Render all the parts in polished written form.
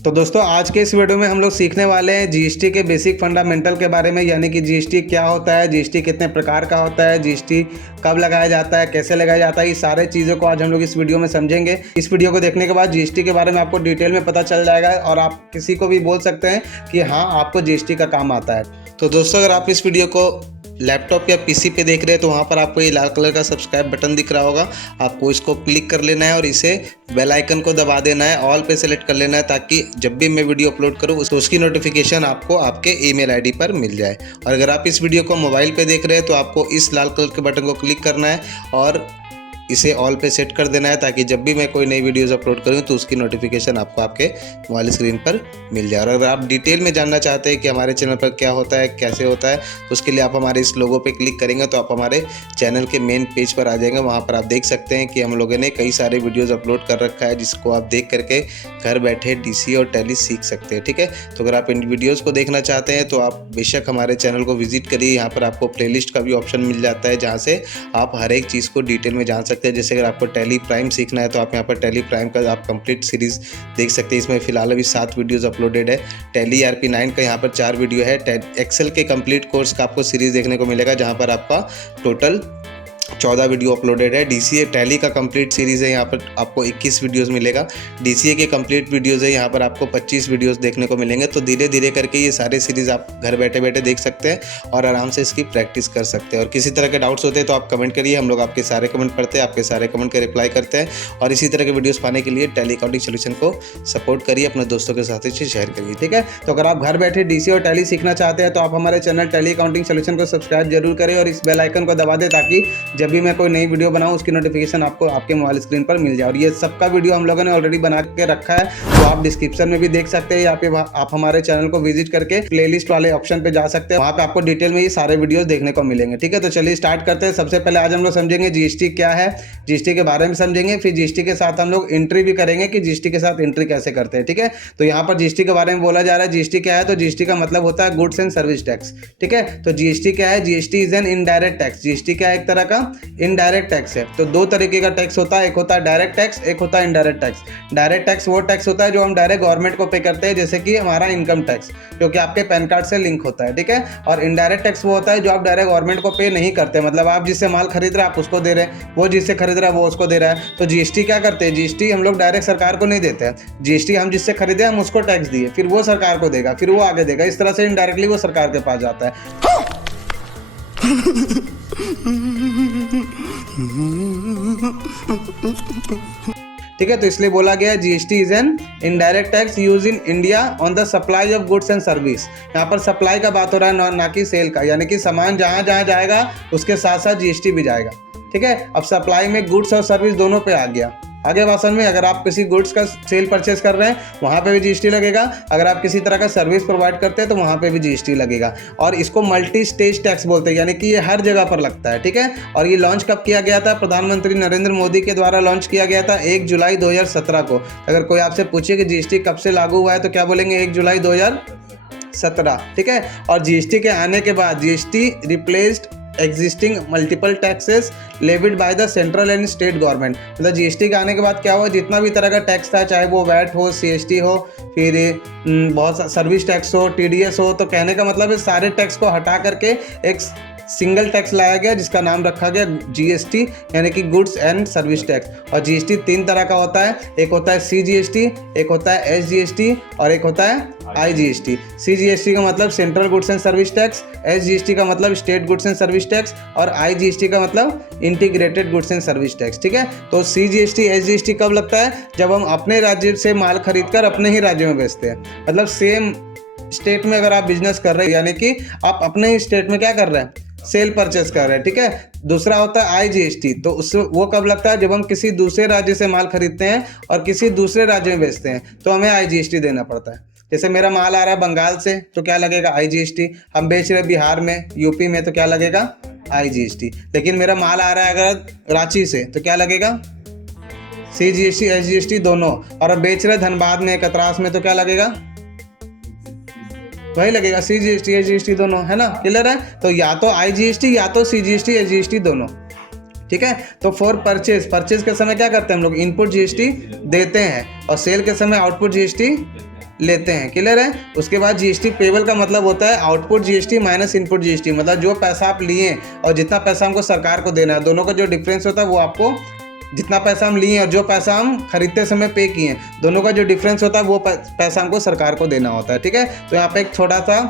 तो दोस्तों आज के इस वीडियो में हम लोग सीखने वाले हैं जीएसटी के बेसिक फंडामेंटल के बारे में, यानी कि जीएसटी क्या होता है, जीएसटी कितने प्रकार का होता है, जीएसटी कब लगाया जाता है, कैसे लगाया जाता है। ये सारे चीज़ों को आज हम लोग इस वीडियो में समझेंगे। इस वीडियो को देखने के बाद जीएसटी के बारे में आपको डिटेल में पता चल जाएगा और आप किसी को भी बोल सकते हैं कि हाँ आपको जीएसटी का काम आता है। तो दोस्तों अगर आप इस वीडियो को लैपटॉप या पीसी पे देख रहे हैं तो वहाँ पर आपको ये लाल कलर का सब्सक्राइब बटन दिख रहा होगा, आपको इसको क्लिक कर लेना है और इसे बेल आइकन को दबा देना है, ऑल पे सेलेक्ट कर लेना है ताकि जब भी मैं वीडियो अपलोड करूँ तो उसकी नोटिफिकेशन आपको आपके ईमेल आईडी पर मिल जाए। और अगर आप इस वीडियो को मोबाइल पे देख रहे हैं तो आपको इस लाल कलर के बटन को क्लिक करना है और इसे ऑल पे सेट कर देना है ताकि जब भी मैं कोई नई वीडियोस अपलोड करूँ तो उसकी नोटिफिकेशन आपको आपके मोबाइल स्क्रीन पर मिल जाए। और अगर आप डिटेल में जानना चाहते हैं कि हमारे चैनल पर क्या होता है, कैसे होता है, तो उसके लिए आप हमारे इस लोगो पे क्लिक करेंगे तो आप हमारे चैनल के मेन पेज पर आ जाएंगे। वहाँ पर आप देख सकते हैं कि हम लोगों ने कई सारे वीडियोज़ अपलोड कर रखा है जिसको आप देख करके घर बैठे डीसी और टैली सीख सकते हैं। ठीक है, तो अगर आप इन वीडियोज़ को देखना चाहते हैं तो आप बेशक हमारे चैनल को विजिट करिए। यहाँ पर आपको प्लेलिस्ट का भी ऑप्शन मिल जाता है जहाँ से आप हर एक चीज़ को डिटेल में जान सकते हैं। जैसे अगर आपको टैली प्राइम सीखना है तो आप यहाँ पर टैली प्राइम का आप कंप्लीट सीरीज़ देख सकते हैं। इसमें फिलहाल अभी 7 वीडियोज़ अपलोडेड है। टैली ERP9 का यहाँ पर 4 वीडियो है। एक्सेल के कंप्लीट कोर्स का आपको सीरीज़ देखने को मिलेगा जहाँ पर आपका टोटल 14 वीडियो अपलोडेड है। DCA टैली का कंप्लीट सीरीज़ है, यहाँ पर आपको 21 वीडियोस मिलेगा। DCA के कंप्लीट वीडियोस है, यहाँ पर आपको 25 वीडियोस देखने को मिलेंगे। तो धीरे धीरे करके ये सारे सीरीज़ आप घर बैठे बैठे देख सकते हैं और आराम से इसकी प्रैक्टिस कर सकते हैं। और किसी तरह के डाउट्स होते हैं तो आप कमेंट करिए, हम लोग आपके सारे कमेंट पढ़ते हैं, आपके सारे कमेंट का रिप्लाई करते हैं। और इसी तरह के वीडियोज़ पाने के लिए टैली अकाउंटिंग सोल्यूशन को सपोर्ट करिए, अपने दोस्तों के साथ इसे शेयर करिए। ठीक है, तो अगर आप घर बैठे DCA और टैली सीखना चाहते हैं तो आप हमारे चैनल टैली अकाउंटिंग सोल्यूशन को सब्सक्राइब जरूर करें और इस बेल आइकन को दबा दें ताकि जब भी मैं कोई नई वीडियो बनाऊं उसकी नोटिफिकेशन आपको आपके मोबाइल स्क्रीन पर मिल जाए। और ये सबका वीडियो हम लोगों ने ऑलरेडी बना के रखा है, तो आप डिस्क्रिप्शन में भी देख सकते हैं या फिर आप हमारे चैनल को विजिट करके प्लेलिस्ट वाले ऑप्शन पे जा सकते हैं, वहां पे आपको डिटेल में ये सारे वीडियोस देखने को मिलेंगे। ठीक है, तो चलिए स्टार्ट करते हैं। सबसे पहले आज हम लोग समझेंगे जीएसटी क्या है, जीएसटी के बारे में समझेंगे, फिर जीएसटी के साथ हम लोग एंट्री भी करेंगे कि जीएसटी के साथ एंट्री कैसे करते हैं। ठीक है, तो यहाँ पर जीएसटी के बारे में बोला जा रहा है। जीएसटी क्या है, तो जीएसटी का मतलब होता है गुड्स एंड सर्विस टैक्स। ठीक है, तो जीएसटी क्या है, GST is an indirect tax. GST क्या है, एक तरह का इनडायरेक्ट टैक्स है। तो दो तरीके का टैक्स होता है, एक होता है डायरेक्ट टैक्स, एक होता है इनडायरेक्ट टैक्स। डायरेक्ट टैक्स वो टैक्स होता है जो हम डायरेक्ट गवर्नमेंट को पे करते हैं, जैसे कि हमारा इनकम टैक्स जो कि आपके पैन कार्ड से लिंक होता है। ठीक है, और इनडायरेक्ट टैक्स वो होता है जो आप डायरेक्ट गवर्नमेंट को पे नहीं करते, मतलब आप जिससे माल खरीद रहे हैं आप उसको दे रहे हैं, वो जिससे खरीद रहा है वो उसको दे रहा है। तो जीएसटी क्या करते हैं, जीएसटी हम लोग डायरेक्ट सरकार को नहीं देते हैं। जीएसटी हम जिससे खरीदे हम उसको टैक्स दिए, फिर वो सरकार को देगा, फिर वो आगे देगा। इस तरह से इनडायरेक्टली वो सरकार के पास जाता है। ठीक है, तो इसलिए बोला गया GST is an indirect tax use in India on the supply of goods and service. यहाँ पर सप्लाई का बात हो रहा है ना कि सेल का, यानी कि सामान जहाँ जहाँ जाएगा उसके साथ साथ जीएसटी भी जाएगा। ठीक है, अब सप्लाई में गुड्स और सर्विस दोनों पे आ गया। आगे भाषण में अगर आप किसी गुड्स का सेल परचेस कर रहे हैं वहाँ पे भी जीएसटी लगेगा, अगर आप किसी तरह का सर्विस प्रोवाइड करते हैं तो वहाँ पे भी जीएसटी लगेगा। और इसको मल्टी स्टेज टैक्स बोलते हैं, यानी कि ये हर जगह पर लगता है। ठीक है, और ये लॉन्च कब किया गया था, प्रधानमंत्री नरेंद्र मोदी के द्वारा लॉन्च किया गया था 1 जुलाई 2017 को। अगर कोई आपसे पूछे कि जीएसटी कब से लागू हुआ है तो क्या बोलेंगे, 1 जुलाई 2017। ठीक है, और जीएसटी के आने के बाद GST replaced existing multiple taxes levied by the central and state government. मतलब जीएसटी के आने के बाद क्या हुआ, जितना भी तरह का टैक्स था, चाहे वो वैट हो, सीएसटी हो, फिर बहुत सर्विस टैक्स हो, टीडीएस हो, तो कहने का मतलब है सारे टैक्स को हटा करके एक सिंगल टैक्स लाया गया जिसका नाम रखा गया जीएसटी, यानी कि गुड्स एंड सर्विस टैक्स। और जीएसटी 3 तरह का होता है, एक होता है सीजीएसटी, एक होता है एसजीएसटी और एक होता है आईजीएसटी। सीजीएसटी का मतलब central goods and service tax, SGST का मतलब state goods and service tax और आईजीएसटी का मतलब integrated goods and service tax. ठीक है, तो सीजीएसटी एसजीएसटी कब लगता है, जब हम अपने राज्य से माल खरीदकर अपने ही राज्य में बेचते हैं। मतलब सेम स्टेट में अगर आप बिजनेस कर रहे हैं, यानी कि आप अपने ही स्टेट में क्या कर रहे हैं, सेल परचेस कर रहे हैं। ठीक है, दूसरा होता है आईजीएसटी, तो उससे वो कब लगता है, जब हम किसी दूसरे राज्य से माल खरीदते हैं और किसी दूसरे राज्य में बेचते हैं तो हमें आईजीएसटी देना पड़ता है। जैसे मेरा माल आ रहा है बंगाल से तो क्या लगेगा, आईजीएसटी। हम बेच रहे बिहार में, यूपी में, तो क्या लगेगा, आईजीएसटी। लेकिन मेरा माल आ रहा है अगर रांची से तो क्या लगेगा, सीजीएसटी एसजीएसटी दोनों। और अब बेच रहे धनबाद में, कतरास में, तो क्या लगेगा, वही लगेगा, सीजीएसटी एसजीएसटी दोनों, है ना, क्लियर है। तो या तो आईजीएसटी या तो सीजीएसटी एसजीएसटी दोनों। ठीक है, तो फॉर परचेज के समय क्या करते हैं हम लोग, इनपुट जीएसटी देते हैं और सेल के समय आउटपुट जीएसटी लेते हैं। क्लियर है। उसके बाद जीएसटी पेबल का मतलब होता है output GST minus input GST, मतलब जो पैसा आप लिए और जितना पैसा हमको सरकार को देना है, दोनों का जो डिफरेंस होता है वो आपको, जितना पैसा हम लिए और जो पैसा हम खरीदते समय पे किए हैं, दोनों का जो डिफरेंस होता है वो पैसा हमको सरकार को देना होता है। ठीक है। तो यहाँ पे एक छोटा सा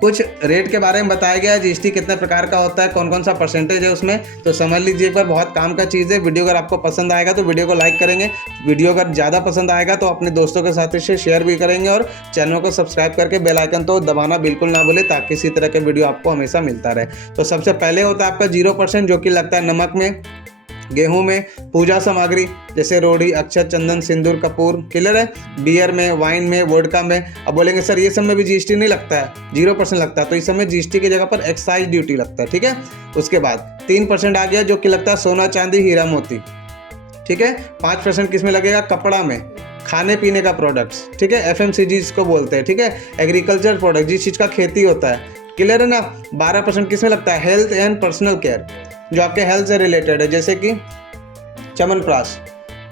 कुछ रेट के बारे में बताया गया है, जीएसटी कितने प्रकार का होता है, कौन कौन सा परसेंटेज है उसमें, तो समझ लीजिए एक बार, बहुत काम का चीज़ है। वीडियो अगर आपको पसंद आएगा तो वीडियो को लाइक करेंगे, वीडियो अगर ज़्यादा पसंद आएगा तो अपने दोस्तों के साथ इसे शेयर भी करेंगे और चैनल को सब्सक्राइब करके बेल आइकन तो दबाना बिल्कुल ना भूले, ताकि इसी तरह के वीडियो आपको हमेशा मिलता रहे। तो सबसे पहले होता है आपका 0%, जो कि लगता है नमक में, गेहूं में, पूजा सामग्री जैसे रोड़ी, अक्षत, चंदन, सिंदूर, कपूर। क्लियर है। बियर में, वाइन में, वोडका में। अब बोलेंगे सर ये सब में भी जीएसटी नहीं लगता है, 0% लगता है, तो इस समय जीएसटी की जगह पर एक्साइज ड्यूटी लगता है। ठीक है। उसके बाद 3% आ गया, जो कि लगता है सोना, चांदी, हीरा, मोती। ठीक है। 5% किस में लगेगा, कपड़ा में, खाने पीने का प्रोडक्ट्स। ठीक है। एफएमसीजी इसको बोलते हैं। ठीक है। एग्रीकल्चर प्रोडक्ट, जिस चीज़ का खेती होता है। क्लियर है ना। 12% किस में लगता है, हेल्थ एंड पर्सनल केयर, जो आपके हेल्थ से रिलेटेड है, जैसे कि च्यवनप्राश।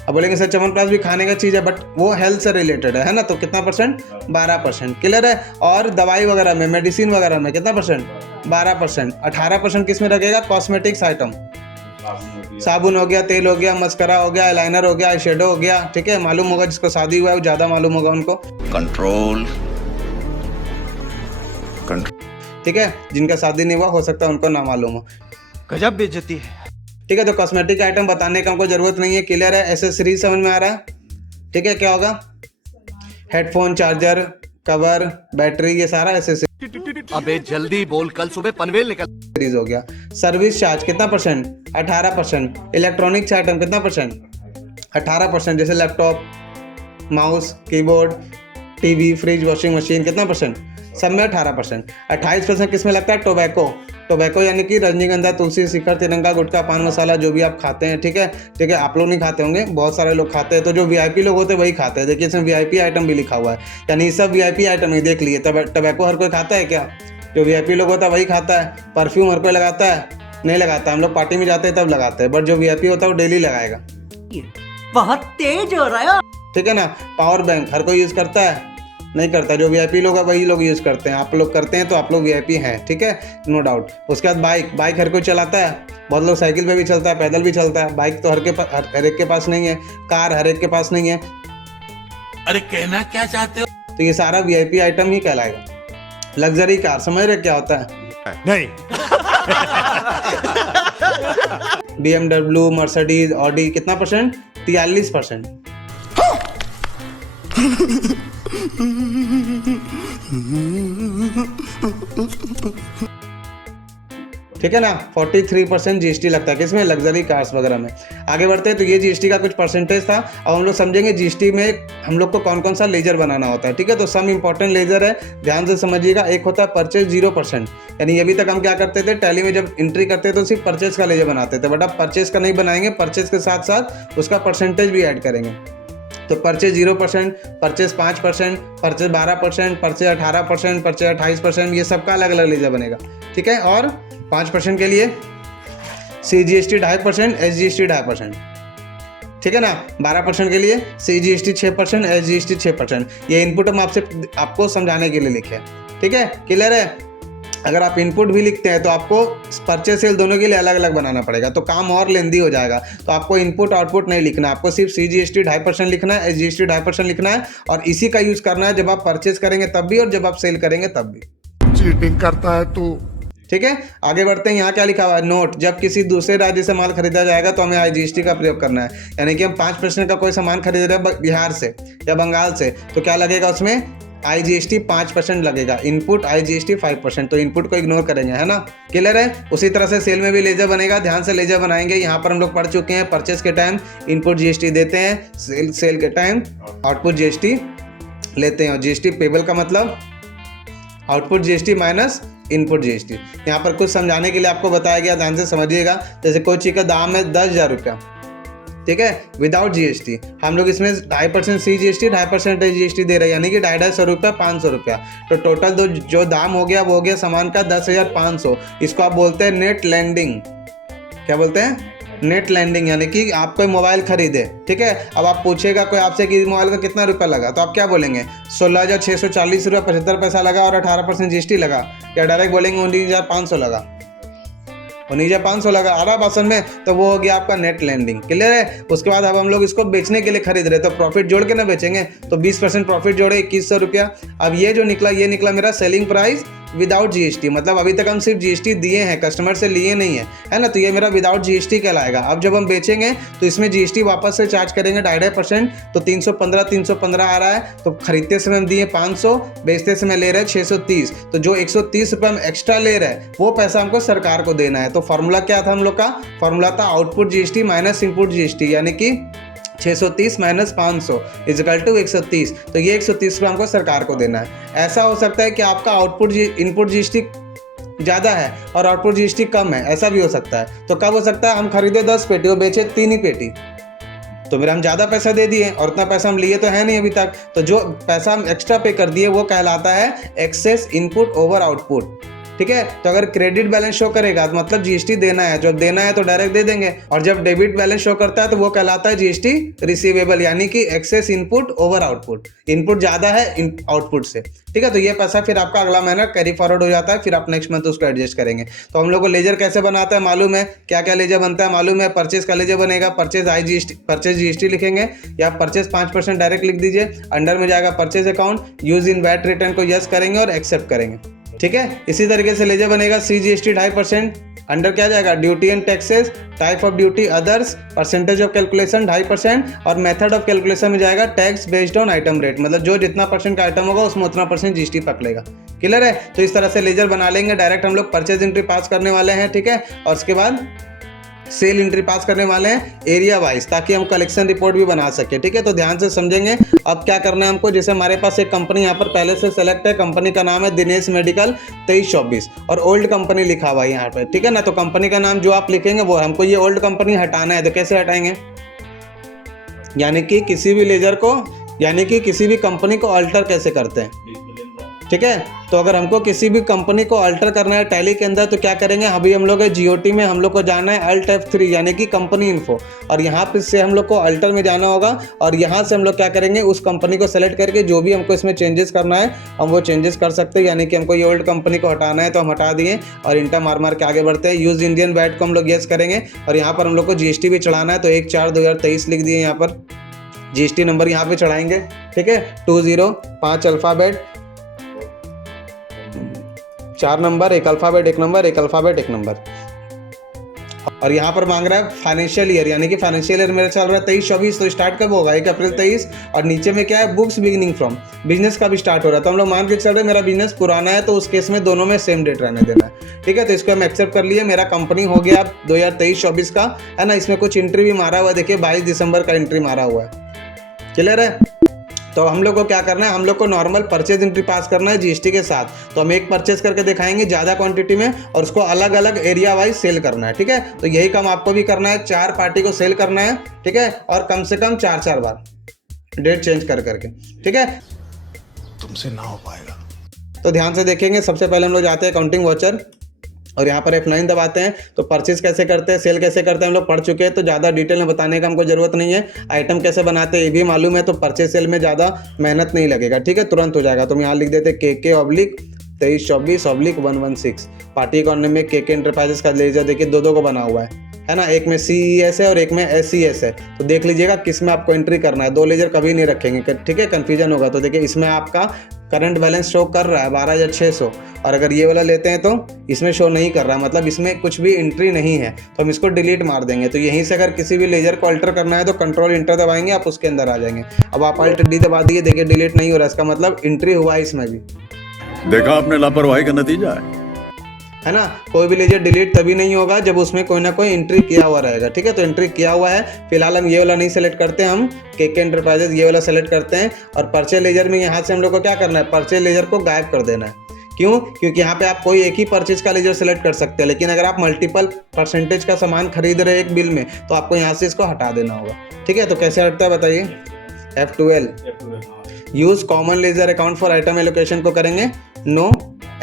अब बोलेंगे सर च्यवनप्राश भी खाने का चीज़ है, बट वो हेल्थ से रिलेटेड है ना, तो कितना परसेंट, 12%। क्लियर है। और दवाई वगैरह में, मेडिसिन वगैरह में कितना परसेंट, 12%। 18% किस में लगेगा, कॉस्मेटिक्स आइटम, साबुन हो गया, तेल हो गया, मस्करा हो गया, आईलाइनर हो गया, आई शेडो हो गया। ठीक है। मालूम होगा जिसको शादी हुआ है वो ज़्यादा मालूम होगा उनको। कंट्रोल। ठीक है। जिनका शादी नहीं हुआ हो सकता है उनको ना मालूम हो। गजब बेइज्जती है। ठीक है। तो कॉस्मेटिक आइटम बताने का हमको जरूरत नहीं है। क्लियर है। एसेसरीज समझ में आ रहा है। ठीक है। क्या होगा, हेडफोन, चार्जर, कवर, बैटरी, ये सारा एसेसरीज। अबे जल्दी बोल, कल सुबह पनवेल निकल हो गया। सर्विस चार्ज कितना परसेंट, 18%। इलेक्ट्रॉनिक्स आइटम कितना परसेंट, 18%, जैसे laptop, mouse, keyboard, TV, fridge, washing machine, कितना परसेंट, सब में 18%। 28% किस में लगता है, टोबैको यानी कि रजनीगंधा, तुलसी, शिखर, तिरंगा, गुटखा, पान मसाला, जो भी आप खाते हैं। ठीक है। ठीक है। आप लोग नहीं खाते होंगे, बहुत सारे लोग खाते हैं, तो जो वीआईपी लोग होते हैं वही खाते हैं। देखिए इसमें वीआईपी आइटम भी लिखा हुआ है, यानी सब वीआईपी आइटम ही देख लिए। टोबैको हर कोई खाता है क्या, जो वीआईपी लोग होता है वही खाता है। परफ्यूम हर कोई लगाता है, नहीं लगाता, हम लोग पार्टी में जाते हैं तब लगाते हैं, बट जो वीआईपी होता है वो डेली लगाएगा। बहुत तेज हो रहा है। ठीक है ना। पावर बैंक हर कोई यूज़ करता है, नहीं करता, जो वीआईपी लोग है वही लोग यूज़ करते हैं। आप लोग करते हैं तो आप लोग वीआईपी हैं। ठीक है। No doubt. उसके बाद बाइक हर कोई चलाता है, बहुत लोग साइकिल पे भी चलता है, पैदल भी चलता है। बाइक तो हर एक के पास नहीं है, कार हर एक के पास नहीं है। अरे कहना क्या चाहते हो? तो ये सारा वीआईपी आइटम ही कहलाएगा। लग्जरी कार समझ रहे क्या होता है, नहीं। BMW, मर्सिडीज, ऑडी, कितना परसेंट, 43%। ठीक है ना। 43% जीएसटी लगता है किसमें, लग्जरी कार्स वगैरह में। आगे बढ़ते हैं। तो ये जीएसटी का कुछ परसेंटेज था। अब हम लोग समझेंगे जीएसटी में हम लोग को कौन कौन सा लेजर बनाना होता है। ठीक है। तो सम इंपॉर्टेंट लेजर है, ध्यान से समझिएगा। एक होता है परचेज 0%, यानी अभी तक हम क्या करते थे, टैली में जब एंट्री करते थे तो सिर्फ परचेज का लेजर बनाते थे, बट अब परचेज का नहीं बनाएंगे, परचेज के साथ साथ उसका परसेंटेज भी ऐड करेंगे। तो purchase 0%, purchase 5%, purchase 12%, purchase 18%, purchase 28%, ये सबका अलग अलग लेजर बनेगा। ठीक है। और 5% के लिए CGST 2.5%, SGST 2.5%। ठीक है ना। 12% के लिए CGST 6%, SGST 6%। ये इनपुट हम आपको समझाने के लिए लिखे हैं। ठीक है। क्लियर है। अगर आप इनपुट भी लिखते हैं तो आपको परचेज सेल दोनों के लिए अलग अलग बनाना पड़ेगा, तो काम और लेंदी हो जाएगा। तो आपको इनपुट आउटपुट नहीं लिखना, आपको सिर्फ CGST 2.5% लिखना है, SGST 2.5% लिखना है, और इसी का यूज़ करना है जब आप परचेज करेंगे तब भी और जब आप सेल करेंगे तब भी। चीटिंग करता है तू। ठीक है। आगे बढ़ते हैं। यहाँ क्या लिखा हुआ है, नोट, जब किसी दूसरे राज्य से माल खरीदा जाएगा तो हमें IGST का प्रयोग करना है। यानी कि हम 5% का कोई सामान खरीद रहे हैं बिहार से या बंगाल से, तो क्या लगेगा उसमें, IGST 5% लगेगा, इनपुट IGST 5%, तो इनपुट को इग्नोर करेंगे, है ना। क्लियर है। उसी तरह से सेल में भी लेजर बनेगा, ध्यान से लेजर बनाएंगे। यहाँ पर हम लोग पढ़ चुके हैं, परचेज के टाइम इनपुट GST देते हैं, सेल के टाइम आउटपुट GST लेते हैं। और GST पेबल का मतलब output GST minus input GST। यहाँ पर कुछ समझाने के लिए आपको बताया गया, ध्यान से समझिएगा। जैसे कोई चीज़ का दाम है 10,000 रुपया, ठीक है, विदाउट GST, हम लोग इसमें 2.5% CGST 2.5% GST दे रहे हैं, यानी कि 250 रुपया 500 रुपया। तो टोटल जो दाम हो गया वो हो गया सामान का 10,500। इसको आप बोलते हैं नेट लैंडिंग। क्या बोलते हैं, नेट लैंडिंग यानी कि आप कोई मोबाइल खरीदे, ठीक है, अब आप पूछेगा कोई आपसे कि मोबाइल का कितना रुपया लगा, तो आप क्या बोलेंगे 16,640 रुपये 75 पैसा लगा और 18% GST लगा, या डायरेक्ट बोलेंगे 19,500 लगा, 19,500 लगा 18% में, तो वो हो गया आपका नेट लैंडिंग। क्लियर है। उसके बाद अब हम लोग इसको बेचने के लिए खरीद रहे, तो प्रॉफिट जोड़ के ना बेचेंगे, तो 20% प्रॉफिट जोड़े 2100 रुपया। अब ये जो निकला, ये निकला मेरा सेलिंग प्राइस विदाउट GST, मतलब अभी तक हम सिर्फ GST दिए हैं, कस्टमर से लिए नहीं है ना, तो ये मेरा विदाउट GST कहलाएगा। अब जब हम बेचेंगे तो इसमें GST वापस से चार्ज करेंगे 2.5%, तो 315 आ रहा है। तो खरीदते समय हम दिए 500, बेचते समय ले रहे हैं 630, तो जो 130 रुपये हम एक्स्ट्रा ले रहे हैं वो पैसा हमको सरकार को देना है। तो फॉर्मूला क्या था हम लोग का? फॉर्मूला था output GST minus input GST, यानी कि 630 माइनस 500 इजकल टू 130, तो ये 130 रुपये हमको सरकार को देना है। ऐसा हो सकता है कि आपका इनपुट GST ज़्यादा है और आउटपुट GST कम है, ऐसा भी हो सकता है। तो कब हो सकता है? हम खरीदे 10 पेटी और बेचे 3 ही पेटी, तो मेरा हम ज़्यादा पैसा दे दिए और उतना पैसा हम लिए तो है नहीं अभी तक, तो जो पैसा हम एक्स्ट्रा पे कर दिए वो कहलाता है एक्सेस इनपुट ओवर आउटपुट। ठीक है। तो अगर क्रेडिट बैलेंस शो करेगा तो मतलब GST देना है, जब देना है तो डायरेक्ट दे देंगे, और जब डेबिट बैलेंस शो करता है तो वो कहलाता है GST रिसीवेबल, यानी कि excess input over output. Input ज़्यादा है आउटपुट से, ठीक है। तो ये पैसा फिर आपका अगला महीना कैरी फॉरवर्ड हो जाता है, फिर आप नेक्स्ट मंथ उसको एडजस्ट करेंगे। तो हम लोग को लेजर कैसे बनाता है मालूम है? क्या क्या लेजर बनता है मालूम है? परचेज का लेजर बनेगा, परचेज GST लिखेंगे, या परचेज 5% डायरेक्ट लिख दीजिए, अंडर में जाएगा purchase account, use in VAT return को यस करेंगे और एक्सेप्ट करेंगे, ठीक है। इसी तरीके से लेजर बनेगा CGST 2.5%, अंडर क्या जाएगा duty and taxes, type of duty others, percentage of calculation 2.5%, और मेथड ऑफ कैलकुलेशन में जाएगा tax based on item rate, मतलब जो जितना परसेंट का आइटम होगा उसमें उतना % GST पकड़ेगा। क्लियर है। तो इस तरह से लेजर बना लेंगे। डायरेक्ट हम लोग परचेज एंट्री पास करने वाले हैं, ठीक है, और उसके बाद सेल एंट्री पास करने वाले हैं एरिया वाइज, ताकि हम कलेक्शन रिपोर्ट भी बना सके, ठीक है। तो ध्यान से समझेंगे। अब क्या करना है हमको, जैसे हमारे पास एक कंपनी यहाँ पर पहले से सेलेक्ट है, कंपनी का नाम है दिनेश मेडिकल 2324 और ओल्ड कंपनी लिखा हुआ है यहाँ पर, ठीक है ना। तो कंपनी का नाम जो आप लिखेंगे वो हमको ये ओल्ड कंपनी हटाना है। तो कैसे हटाएंगे? यानी कि किसी भी लेजर को, यानी कि किसी भी कंपनी को अल्टर कैसे करते हैं, ठीक है। तो अगर हमको किसी भी कंपनी को अल्टर करना है टैली के अंदर तो क्या करेंगे? अभी हम लोग GOT में हम लोग को जाना है Alt F3 यानी कि कंपनी इन्फो, और यहाँ पे से हम लोग को अल्टर में जाना होगा, और यहाँ से हम लोग क्या करेंगे? उस कंपनी को सेलेक्ट करके जो भी हमको इसमें चेंजेस करना है हम वो चेंजेस कर सकते हैं। यानी कि हमको ये ओल्ड कंपनी को हटाना है तो हम हटा दिए और इंटा मार के आगे बढ़ते हैं। यूज इंडियन वैट को हम लोग यस करेंगे, और यहाँ पर हम लोग को GST भी चढ़ाना है, तो 1/4/2023 लिख दिए यहाँ पर, GST नंबर यहाँ पे चढ़ाएंगे, ठीक है। 20 alphabet 4 number, 1 alphabet 1 number, 1 alphabet 1 number, और यहाँ पर मांग रहा है फाइनेंशियल ईयर, यानी कि फाइनेंशियल ईयर मेरा चल रहा है 23-24, तो स्टार्ट कब होगा? 1 अप्रैल 23, और नीचे में क्या है? बुक्स बिगिनिंग फ्रॉम, बिजनेस का भी स्टार्ट हो रहा है। तो हम लोग मान के चल रहे मेरा बिजनेस पुराना है, तो उस केस में दोनों में सेम डेट रहने देना है, ठीक है। तो इसको हम एक्सेप्ट कर लिए। मेरा कंपनी हो गया 2023-24 का, है ना। इसमें कुछ एंट्री भी मारा हुआ है, देखिए 22 दिसंबर का एंट्री मारा हुआ है। क्लियर है। तो हम लोग को क्या करना है? हम लोग को नॉर्मल परचेज एंट्री पास करना है GST के साथ। तो हम एक परचेज करके दिखाएंगे ज़्यादा क्वांटिटी में, और उसको अलग अलग एरिया वाइज सेल करना है, ठीक है। तो यही काम आपको भी करना है, 4 पार्टी को सेल करना है, ठीक है, और कम से कम 4 बार डेट चेंज करके, ठीक है। तुमसे ना हो पाएगा। तो ध्यान से देखेंगे। सबसे पहले हम लोग जाते हैं अकाउंटिंग वाउचर, और यहाँ पर F9 दबाते हैं। तो परचेज कैसे करते हैं, सेल कैसे करते हैं हम लोग पढ़ चुके हैं, तो ज़्यादा डिटेल में बताने का हमको ज़रूरत नहीं है। आइटम कैसे बनाते हैं ये भी मालूम है, तो परचेज सेल में ज़्यादा मेहनत नहीं लगेगा, ठीक है, तुरंत हो जाएगा। तो हम यहाँ लिख देते KK/2324/116। पार्टी कॉर्नर में KK एंटरप्राइजेस का लेजर देखिए 2 को बना हुआ है ना। एक में CES है और एक में SES है, तो देख लीजिएगा किस में आपको एंट्री करना है। 2 लेजर कभी नहीं रखेंगे, ठीक है, कन्फ्यूजन होगा। तो देखिए इसमें आपका करंट बैलेंस शो कर रहा है 12,600, और अगर ये वाला लेते हैं तो इसमें शो नहीं कर रहा, मतलब इसमें कुछ भी एंट्री नहीं है, तो हम इसको डिलीट मार देंगे। तो यहीं से अगर किसी भी लेजर को अल्टर करना है तो कंट्रोल इंटर दबाएंगे, आप उसके अंदर आ जाएंगे। अब आप Alt D दबा दिए, देखिए डिलीट नहीं हो रहा, इसका मतलब एंट्री हुआ है इसमें भी। देखा आपने लापरवाही का नतीजा है ना। कोई भी लेजर डिलीट तभी नहीं होगा जब उसमें कोई ना कोई एंट्री किया हुआ रहेगा, ठीक है। तो एंट्री किया हुआ है। फिलहाल हम ये वाला नहीं सेलेक्ट करते, हम KK एंटरप्राइजेज ये वाला सेलेक्ट करते हैं। और परचेज लेजर में यहाँ से हम लोग को क्या करना है? परचेज लेजर को गायब कर देना है। क्यों? क्योंकि यहाँ पे आप कोई एक ही परचेज का लेजर सेलेक्ट कर सकते हैं, लेकिन अगर आप मल्टीपल परसेंटेज का सामान खरीद रहे हैं एक बिल में, तो आपको यहाँ से इसको हटा देना होगा, ठीक है। तो कैसे हटता है बताइए? F12 use common ledger account for item allocation को करेंगे नो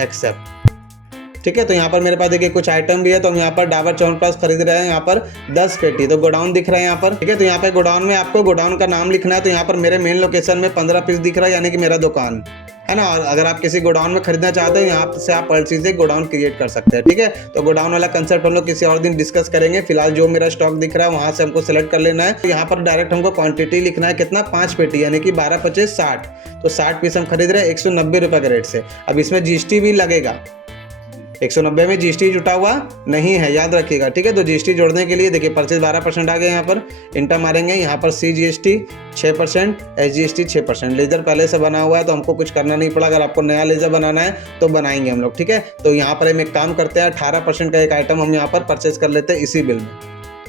एक्सेप्ट, ठीक है। तो यहाँ पर मेरे पास देखिए कुछ आइटम भी है, तो हम यहाँ पर डाबर च्यवनप्राश खरीद रहे हैं यहाँ पर 10 पेटी। तो गोडाउन दिख रहा है यहाँ पर, ठीक है। तो यहाँ पे गोडाउन में आपको गोडाउन का नाम लिखना है। तो यहाँ पर मेरे मेन लोकेशन में 15 पीस दिख रहा है, यानी कि मेरा दुकान है ना। और अगर आप किसी गोडाउन में खरीदना चाहते हो, यहाँ से आप हर चीज़ से गोडाउन क्रिएट कर सकते हैं, ठीक है। तो गोडाउन वाला कंसेप्ट हम लोग किसी और दिन डिस्कस करेंगे। फिलहाल जो मेरा स्टॉक दिख रहा है वहाँ से हमको सेलेक्ट कर लेना है। तो यहाँ पर डायरेक्ट हमको क्वांटिटी लिखना है, कितना, 5 पेटी, यानी कि 12 25 60। तो 60 पीस हम खरीद रहे हैं 190 रुपये के रेट से। अब इसमें जीएसटी भी लगेगा, 190 में जीएसटी जुटा हुआ नहीं है, याद रखिएगा, ठीक है। तो जीएसटी जोड़ने के लिए देखिए परचेज 12% आ गया, यहाँ पर इंटर मारेंगे, यहाँ पर CGST 6%, SGST 6%। लेजर पहले से बना हुआ है तो हमको कुछ करना नहीं पड़ा। अगर आपको नया लेजर बनाना है तो बनाएंगे हम लोग, ठीक है। तो यहाँ पर हम एक काम करते हैं, 18% का एक आइटम हम यहाँ पर परचेज कर लेते हैं इसी बिल में,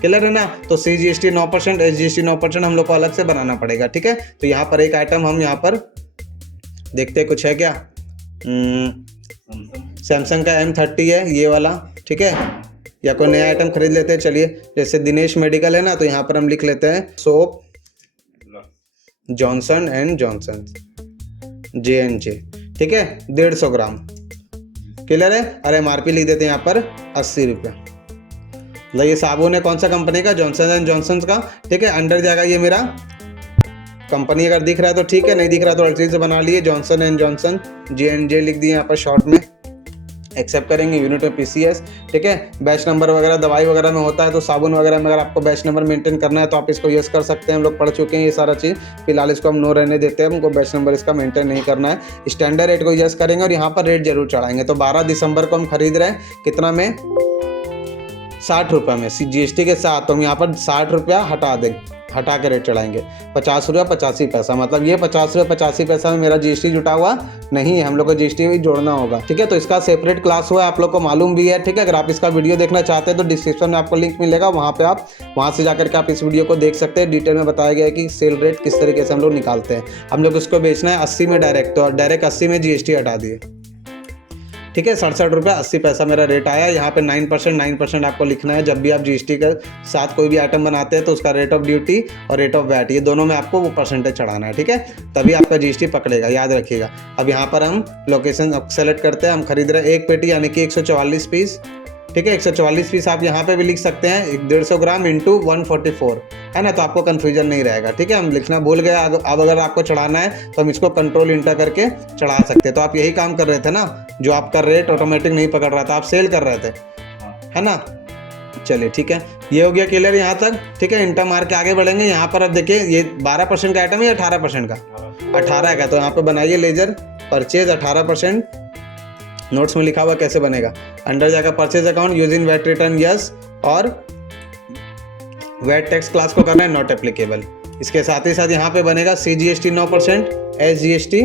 क्लियर है ना। तो CGST 9%, SGST 9% हम लोग को अलग से बनाना पड़ेगा, ठीक है। तो यहाँ पर एक आइटम हम यहाँ पर देखते हैं कुछ है क्या। सैमसंग का M30 है ये वाला, ठीक है। या कोई नया आइटम खरीद लेते हैं, चलिए। जैसे दिनेश मेडिकल है ना, तो यहाँ पर हम लिख लेते हैं soap Johnson and Johnson J&J, ठीक है, 150 ग्राम, क्लियर है। और MRP लिख देते हैं यहाँ पर 80 रुपये। मतलब ये साबुन है कौन सा कंपनी का, जॉनसन एंड जॉनसन का, ठीक है। अंडर जाएगा ये मेरा कंपनी, अगर दिख रहा है तो ठीक है, नहीं दिख रहा तो हर चीज़ से बना लिए, जॉनसन एंड जॉनसन J&J लिख दिए यहाँ पर शॉर्ट में। एक्सेप्ट करेंगे, यूनिट में PCS, ठीक है। बैच नंबर वगैरह दवाई वगैरह में होता है, तो साबुन वगैरह में अगर आपको बैच नंबर मेंटेन करना है तो आप इसको यूज़ कर सकते हैं। हम लोग पढ़ चुके हैं ये सारा चीज़, फिलहाल इसको हम नो रहने देते हैं, हमको बैच नंबर इसका मेंटेन नहीं करना है। स्टैंडर्ड रेट को यूज़ करेंगे और यहाँ पर रेट जरूर चढ़ाएंगे। तो 12 दिसंबर को हम खरीद रहे हैं कितना में, 60 रुपये में GST के साथ। तो हम यहाँ पर 60 रुपया हटा के रेट चढ़ाएंगे, 50 रुपया 85 पैसा। मतलब ये 50 रुपया 85 पैसा में मेरा GST जुटा हुआ नहीं है, हम लोग को GST भी जोड़ना होगा, ठीक है। तो इसका सेपरेट क्लास हुआ है, आप लोग को मालूम भी है, ठीक है। अगर आप इसका वीडियो देखना चाहते हैं तो डिस्क्रिप्शन में आपको लिंक मिलेगा, वहाँ पे आप वहाँ से जाकर के आप इस वीडियो को देख सकते हैं। डिटेल में बताया गया है कि सेल रेट किस तरीके से हम लोग निकालते हैं। हम लोग इसको बेचना है 80 में डायरेक्ट, तो डायरेक्ट 80 में GST हटा दिए, ठीक है। 67 रुपया 80 पैसा मेरा रेट आया। यहाँ पे 9% आपको लिखना है। जब भी आप GST के साथ कोई भी आइटम बनाते हैं तो उसका रेट ऑफ ड्यूटी और रेट ऑफ वैट, ये दोनों में आपको वो परसेंटेज चढ़ाना है, ठीक है। तभी आपका GST पकड़ेगा, याद रखिएगा। अब यहाँ पर हम लोकेशन सेलेक्ट करते हैं, हम खरीद रहे हैं 1 पेटी, यानी कि 144 पीस, ठीक है। 144 पीस आप यहाँ पे भी लिख सकते हैं, 150 ग्राम इंटू 144, है ना। तो आपको कन्फ्यूजन नहीं रहेगा, ठीक है। हम लिखना भूल गए, अब अगर आपको चढ़ाना है तो हम इसको कंट्रोल इंटर करके चढ़ा सकते हैं। तो आप यही काम कर रहे थे ना, जो आपका रेट ऑटोमेटिक नहीं पकड़ रहा था, आप सेल कर रहे थे, है ना। चलिए ठीक है, ये हो गया क्लियर यहाँ तक, ठीक है। इंटर मार के आगे बढ़ेंगे। यहाँ पर अब देखिए ये 12% का आइटम है या 18% का, 18 का। तो यहाँ पे बनाइए लेजर परचेज 18%, नोट्स में लिखा हुआ कैसे बनेगा। अंडर जाकर purchase account using VAT return yes, और वैट टैक्स क्लास को करना है नॉट एप्लीकेबल। इसके साथ ही साथ यहाँ पे बनेगा CGST 9%, SGST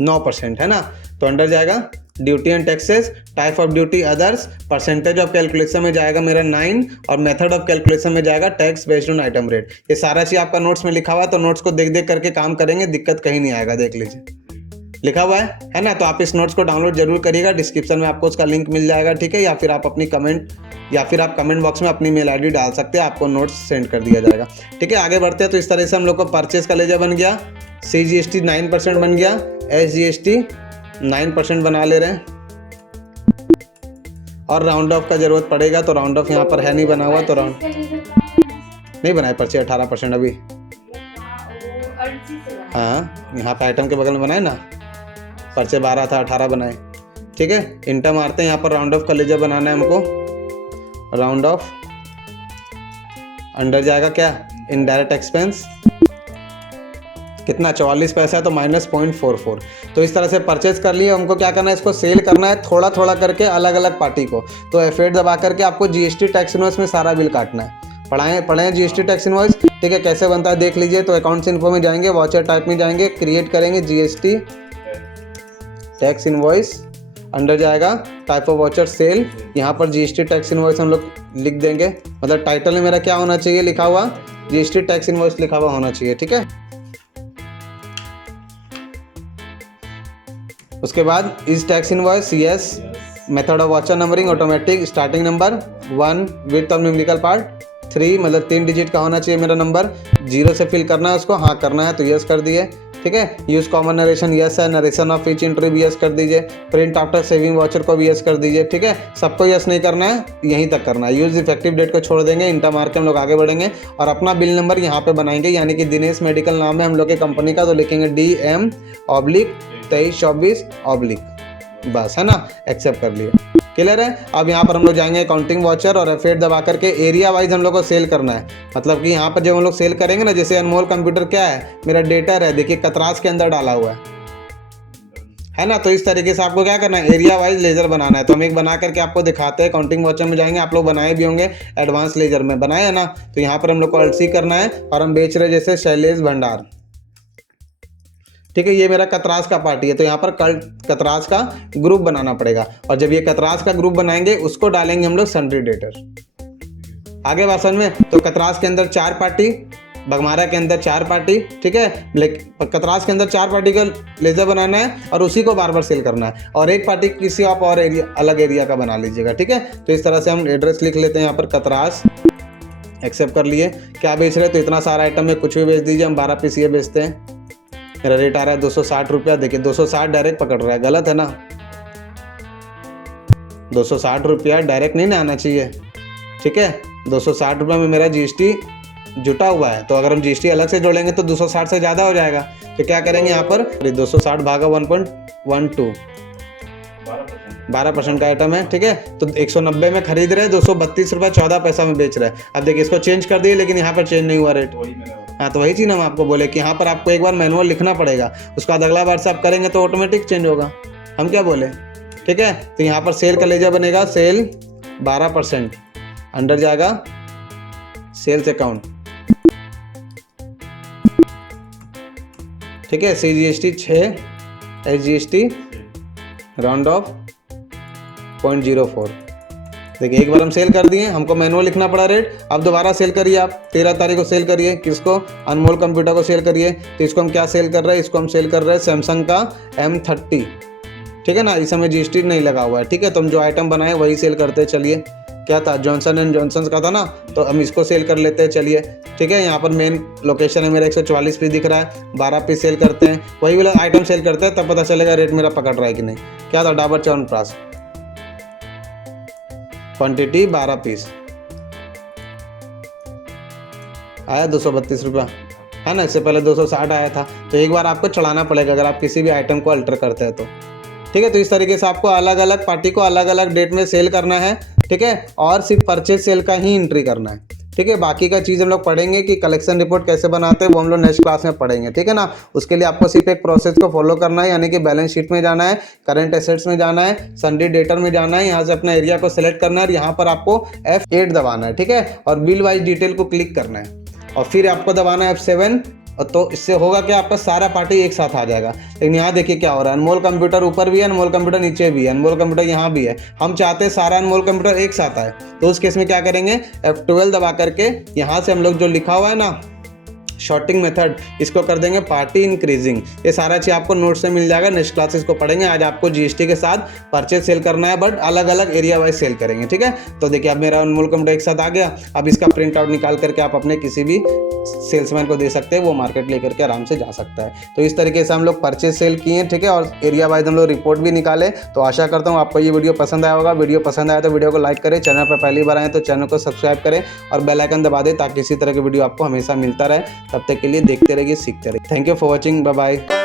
9%, है ना। तो अंडर जाएगा duty and taxes, type of duty others, percentage of calculation में जाएगा मेरा 9, और मेथड ऑफ कैलकुलेशन में जाएगा tax based on item rate. ये सारा चीज़ आपका नोट्स में लिखा हुआ है, तो नोट्स को देख देख करके काम करेंगे, दिक्कत कहीं नहीं आएगा। देख लीजिए लिखा हुआ है ना। तो आप इस नोट्स को डाउनलोड जरूर करिएगा, डिस्क्रिप्शन में आपको उसका लिंक मिल जाएगा, ठीक है। या फिर आप अपनी आप कमेंट बॉक्स में अपनी मेल ID डाल सकते हैं, आपको नोट्स सेंड कर दिया जाएगा, ठीक है। आगे बढ़ते हैं। तो इस तरह से हम लोग को परचेज का लेजर बन गया, CGST 9% बन गया, SGST 9% बना ले रहे हैं, और राउंड ऑफ का जरूरत पड़ेगा। तो राउंड ऑफ यहाँ पर है नहीं बना हुआ, तो राउंड नहीं बनाए परचे 18% अभी। हाँ, यहाँ पे आइटम के बगल में बनाए ना, परचे 12 था 18 बनाए, ठीक है। इंटर मारते हैं, यहाँ पर राउंड ऑफ का लेजर बनाना है हमको। राउंड ऑफ अंडर जाएगा क्या, इनडायरेक्ट एक्सपेंस, कितना 44 पैसा है, तो -0.44। तो इस तरह से परचेज कर लिए। हमको क्या करना है, इसको सेल करना है थोड़ा थोड़ा करके अलग अलग पार्टी को। तो F8 दबा करके आपको GST टैक्स इनवॉइस में सारा बिल काटना है। पढ़े GST टैक्स इनवॉइस, ठीक है, कैसे बनता है देख लीजिए। तो अकाउंट्स इन्फो में जाएंगे, वॉचर टाइप में जाएंगे, क्रिएट करेंगे GST टैक्स इनवॉइस, अंडर जाएगा टाइप ऑफ वॉचर सेल। यहाँ पर GST टैक्स इनवॉइस हम लोग लिख देंगे। मतलब टाइटल में मेरा क्या होना चाहिए लिखा हुआ, GST टैक्स इनवॉइस लिखा हुआ होना चाहिए, ठीक है। उसके बाद इस tax invoice yes, method of watcher numbering automatic, starting number 1 with और न्यूमेरिकल पार्ट 3, मतलब 3 डिजिट का होना चाहिए मेरा नंबर। 0 से फिल करना है उसको, हाँ करना है तो यस कर दिए। ठीक है। यूज़ कॉमन नरेशन यस है, नरेशन ऑफ ईच एंट्री भी यस कर दीजिए, प्रिंट आफ्टर सेविंग वाउचर को भी यस कर दीजिए, ठीक है। सबको यस नहीं करना है, यहीं तक करना है। यूज़ इफेक्टिव डेट को छोड़ देंगे, इंटर मार के हम लोग आगे बढ़ेंगे और अपना बिल नंबर यहाँ पे बनाएंगे, यानी कि दिनेश मेडिकल नाम है हम लोग के कंपनी का, तो लिखेंगे DM/2324/ बस, है ना। एक्सेप्ट कर लिया, क्लियर है। अब यहाँ पर हम लोग जाएंगे अकाउंटिंग वाउचर और F8 दबा करके एरिया वाइज हम लोग को सेल करना है। मतलब कि यहाँ पर जब हम लोग सेल करेंगे ना, जैसे अनमोल कंप्यूटर क्या है, मेरा डेटर है, देखिए कतरास के अंदर डाला हुआ है ना। तो इस तरीके से आपको क्या करना है, एरिया वाइज लेजर बनाना है। तो हम एक बना करके आपको दिखाते हैं। अकाउंटिंग वाउचर में जाएंगे, आप लोग बनाए भी होंगे एडवांस लेजर में, बनाए है ना। तो यहाँ पर हम लोग को Alt C करना है और हम बेच रहे हैं जैसे शैलेश भंडार, ठीक है। ये मेरा कतरास का पार्टी है, तो यहाँ पर कतरास का ग्रुप बनाना पड़ेगा और जब ये कतरास का ग्रुप बनाएंगे उसको डालेंगे हम लोग सन्ड्री डेटर। आगे बात समझ में। तो कतरास के अंदर 4 पार्टी, बगमारा के अंदर 4 पार्टी, ठीक है। कतरास के अंदर 4 पार्टी का लेजर बनाना है और उसी को बार बार सेल करना है, और एक पार्टी किसी आप और एरिया, अलग एरिया का बना लीजिएगा, ठीक है। तो इस तरह से हम एड्रेस लिख लेते हैं यहाँ पर कतरास, एक्सेप्ट कर लिए। क्या बेच रहे हैं, तो इतना सारा आइटम में कुछ भी बेच दीजिए। हम 12 पीस ये बेचते हैं, मेरा रेट आ रहा है 260 रुपया। देखिए 260 डायरेक्ट पकड़ रहा है, गलत है ना। 260 रुपया डायरेक्ट नहीं ना आना चाहिए, ठीक है। 260 रुपये में मेरा GST जुटा हुआ है, तो अगर हम GST अलग से जोड़ेंगे तो 260 से ज़्यादा हो जाएगा। तो क्या करेंगे यहाँ पर, 260 भागा 1.12, 12% का आइटम है, ठीक है। तो 190 में खरीद रहे हैं, 232 रुपये 14 पैसा में बेच रहे हैं। अब देखिए इसको चेंज कर दिए, लेकिन यहाँ पर चेंज नहीं हुआ रेट। हाँ, तो वही चीज़ हम आपको बोले कि यहाँ पर आपको एक बार मैनुअल लिखना पड़ेगा, उसके बाद अगला बार से आप करेंगे तो ऑटोमेटिक चेंज होगा। हम क्या बोले, ठीक है। तो यहाँ पर सेल का लेजर बनेगा, सेल 12%, अंडर जाएगा सेल्स अकाउंट, ठीक है। CGST 6, SGST round of 0.04। देखिए एक बार हम सेल कर दिए, हमको मैनुअल लिखना पड़ा रेट। अब दोबारा सेल करिए, आप 13 तारीख को सेल करिए, किसको, अनमोल कंप्यूटर को सेल करिए। तो इसको हम क्या सेल कर रहे हैं, इसको हम सेल कर रहे हैं सैमसंग का M30, ठीक है ना। इस समय GST नहीं लगा हुआ है, ठीक है। तो हम जो आइटम बनाए वही सेल करते हैं। चलिए, क्या था, जॉनसन एंड जॉनसन का था ना, तो हम इसको सेल कर लेते हैं, चलिए, ठीक है। यहाँ पर मेन लोकेशन है मेरा 144 पीस दिख रहा है, 12 पीस सेल करते हैं, वही वाला आइटम सेल करते हैं, तब पता चलेगा रेट मेरा पकड़ रहा है कि नहीं। क्या था, डाबर च्यवनप्राश, क्वांटिटी 12 पीस, आया 232 रुपया, है ना। इससे पहले 260 आया था। तो एक बार आपको चढ़ाना पड़ेगा अगर आप किसी भी आइटम को अल्टर करते हैं तो, ठीक है। तो इस तरीके से आपको अलग अलग पार्टी को अलग अलग डेट में सेल करना है, ठीक है। और सिर्फ परचेज सेल का ही एंट्री करना है, ठीक है। बाकी का चीज़ हम लोग पढ़ेंगे कि कलेक्शन रिपोर्ट कैसे बनाते हैं, वो हम लोग नेक्स्ट क्लास में पढ़ेंगे, ठीक है ना। उसके लिए आपको सिर्फ एक प्रोसेस को फॉलो करना है, यानी कि बैलेंस शीट में जाना है, करंट एसेट्स में जाना है, सन्ड्री डेटर में जाना है, यहाँ से अपना एरिया को सिलेक्ट करना है और यहाँ पर आपको F8 दबाना है, ठीक है। और बिल वाइज डिटेल को क्लिक करना है और फिर आपको दबाना है F7। तो इससे होगा कि आपका सारा पार्टी एक साथ आ जाएगा। लेकिन यहाँ देखिए क्या हो रहा है, अनमोल कंप्यूटर ऊपर भी है, अनमोल कंप्यूटर नीचे भी है, अनमोल कंप्यूटर यहाँ भी है। हम चाहते हैं सारा अनमोल कंप्यूटर एक साथ आए, तो उस केस में क्या करेंगे, F12 दबा करके यहाँ से हम लोग जो लिखा हुआ है ना शॉर्टिंग मेथड, इसको कर देंगे पार्टी इंक्रीजिंग। ये सारा चीज़ आपको नोट से मिल जाएगा, नेक्स्ट क्लासेस को पढ़ेंगे। आज आपको GST के साथ परचेज सेल करना है, बट अलग अलग एरिया वाइज सेल करेंगे, ठीक है। तो देखिए अब मेरा अनमोल कंप्यूटर एक साथ आ गया। अब इसका प्रिंट आउट निकाल करके आप अपने किसी भी सेल्समैन को दे सकते हैं, वो मार्केट लेकर के आराम से जा सकता है। तो इस तरीके से हम लोग परचेज सेल किए, ठीक है, और एरिया वाइज हम लोग रिपोर्ट भी निकाले। तो आशा करता हूँ आपको ये वीडियो पसंद आया होगा। वीडियो पसंद आया तो वीडियो को लाइक करें, चैनल पर पहली बार आए तो चैनल को सब्सक्राइब करें और बेल आइकन दबा दें, ताकि इसी तरह की वीडियो आपको हमेशा मिलता रहे। तब तक के लिए देखते रहिए, सीखते रहिए। Thank you for watching, bye bye.